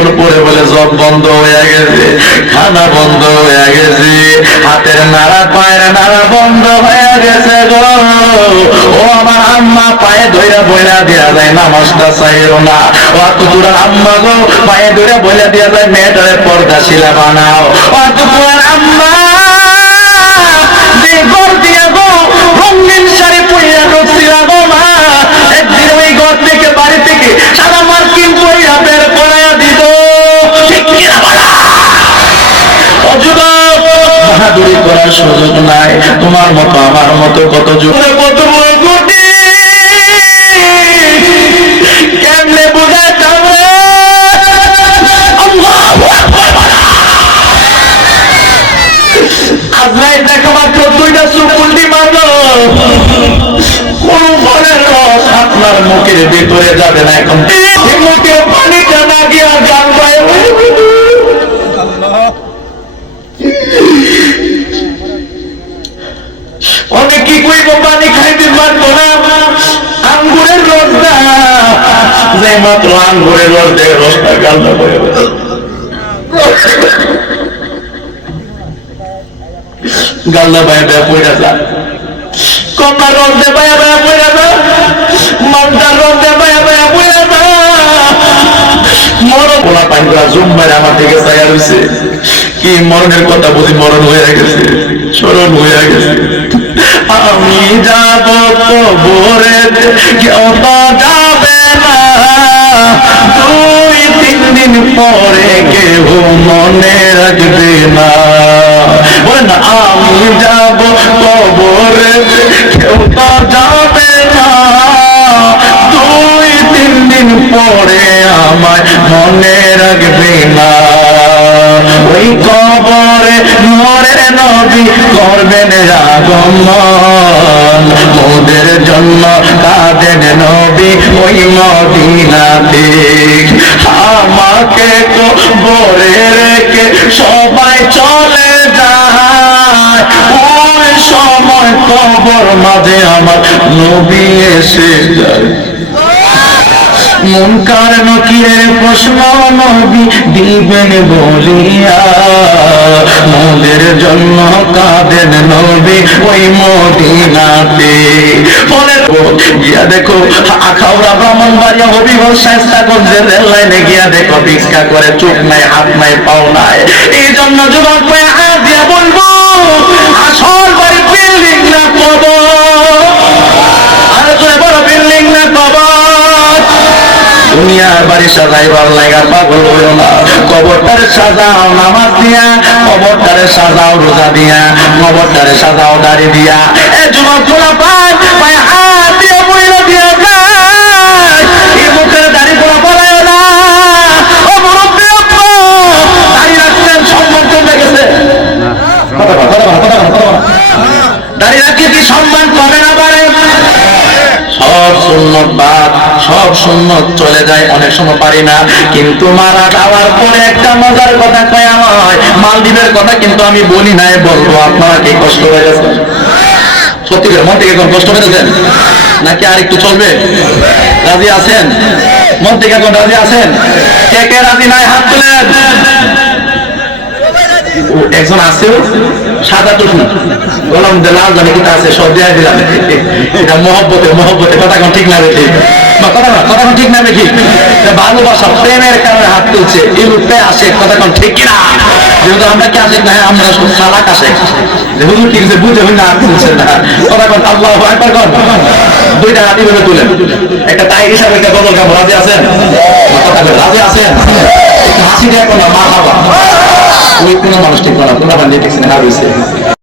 কিছুক্ষণ পরে বলে জব বন্ধ হয়ে গেছে, খানা বন্ধ হয়ে গেছে, হাতের নাড়া পায়ের নাড়া বন্ধ হয়ে গেছে গো। ও আমার আম্মা পায়ে ধইরা বইলা দিয়া যায় নামাজটা চাইও না। ও তুকুরার আম্মা গো পায়ে ধইরা বইলা দিয়া যায় মেয়েটারে পর্দাশীলা বানাও। ও তুকুরার আম্মা যে ঘর দিয়া গো রঙিন শাড়ি পরিয়া ঢুকছিলা গো মা, একদিন ওই ঘর থেকে বাড়ি থেকে সাদা মার্কিন পরিয়া বের করাইয়া দিত। ঠিক কিনা বলা? ও যুবক, বাহাদুরি করার সুযোগ নাই। তোমার মতো আমার মতো কত যুবক কত বড় গুটি, কেমনে বুঝায় যাবে? আল্লাহু আকবার। আজরাইল দেখা মাত্র দুইটা চোখ উল্টি মারলো, কোন ফলের রস আপনার মুখের ভিতরে যাবে না। এখন মুখে পানিটা না গিয়া গান পায়। অনেক কি কইব পানি খাইতে পারবো না, আঙ্গুরের রস না, যে মাত্র আঙ্গুরের রস দেয় রসটা গালটা পড়ে গাল্লা বায়া বায়া পড়ে যা, কন্যার রস দে বায়া বায়া পড়ে যা, মালটার রস দে বায়া বায়া পড়ে যা। মরণ পোলা পাইরা জুম মারে আমার দিকে চাইয়া রইছে, কি মরণের কথা বুঝি মরণ হয়ে গেছে, স্মরণ হয়ে গেছে। আমি যাব কবরে কেউ তো যাবে না, 2-3 দিন পরে কেউ মনে রাখবে না। বলেন আমি যাব কবরে কেউ তো যাবে না, 2-3 দিন পরে আমায় মনে রাখবে না। ওই কবরে নূরে নবী করবেন আগমন, মোদের জন্য কাঁদেন নবী ওই মদিনাতে। আমাকে কবরে রেখে সবাই চলে যায়, ওই সময় কবর মাঝে আমার নবী এসে যায়। মুনকার নকিরের প্রশ্ন নবী দিবেন বলিয়া, মোদের জন্য কাঁদেন নবী ওই মদিনাতে। বলে গিয়া দেখো আখাউড়া ব্রাহ্মণবাড়িয়া হবিগঞ্জ শায়েস্তাগঞ্জের রেল লাইনে গিয়া দেখো ভিক্ষা করে, চোখ নাই হাত নাই পাও নাই। এই জন্য যুবক ভাই হাত দিয়া বলবো, আসল বাড়ি বিল্ডিং না কবর, আরে তো বড় বিল্ডিং না কবর। দুনিয়ার বাড়ি সাজাইবার লাগা পাগল হইও না, কবরটারে সাজাও নামাজ দিয়া, কবরটারে সাজাও রোজা দিয়া, কবরটারে সাজাও দাড়ি দিয়া। এ যুবক পোলা পায় হাত দিয়ে বইলা দিয়া যায়, এই মুখের দাড়ি পোলা পলায় না। ও মুরব্বি আপু, দাড়ি রাখছেন সম্মান কমে গেছে, দাড়ি রাখলে কি সম্মান কমে না পারে? সব সুন্নত বাদ, সব সুন্নত চলে যায়, অনেক সময় পারি না। কিন্তু মারা যাওয়ার পরে একটা মজার কথা কয় আমায়, মালদ্বীপের কথা কিন্তু আমি বলি নাই, বলবো। আপনারা কি কষ্ট হয়ে গেছে? সত্যি করে মন থেকে এখন কষ্ট হয়েছেন নাকি আর একটু চলবে? রাজি আছেন? মন থেকে এখন রাজি আছেন? কে কে রাজি নাই হাত তুলেন। একজন আছে সাদা টুকু বললাম যে লাল জানে কিটা আছে, সব দিয়ে দিলাম। এটা মহব্বতে কথা কোন ঠিক না বেশি, কথা কোন ঠিক না বেশি, ভালোবাসা প্রেমের কারণে হাত তুলছে, এই লোকটাই আসে। কথা কোন ঠিক কিনা? যেহেতু আমরা কি আসে না, আমরা সালাক আসে, হুজুর ঠিক আছে বুঝে হই না হাত তুলছে না। কথা কোন আল্লাহু আকবার কোন, দুইটা হাত এইভাবে তুলেন, একটা তাই হিসাবে একটা বদল কাম। রাজি আছেন? কথা কোন রাজি আছেন? একটু হাসি দিয়ে কোন মা বাবা, ওই কোনো মানুষ ঠিক না, কোনো বান্ধব ঠিক না রয়েছে।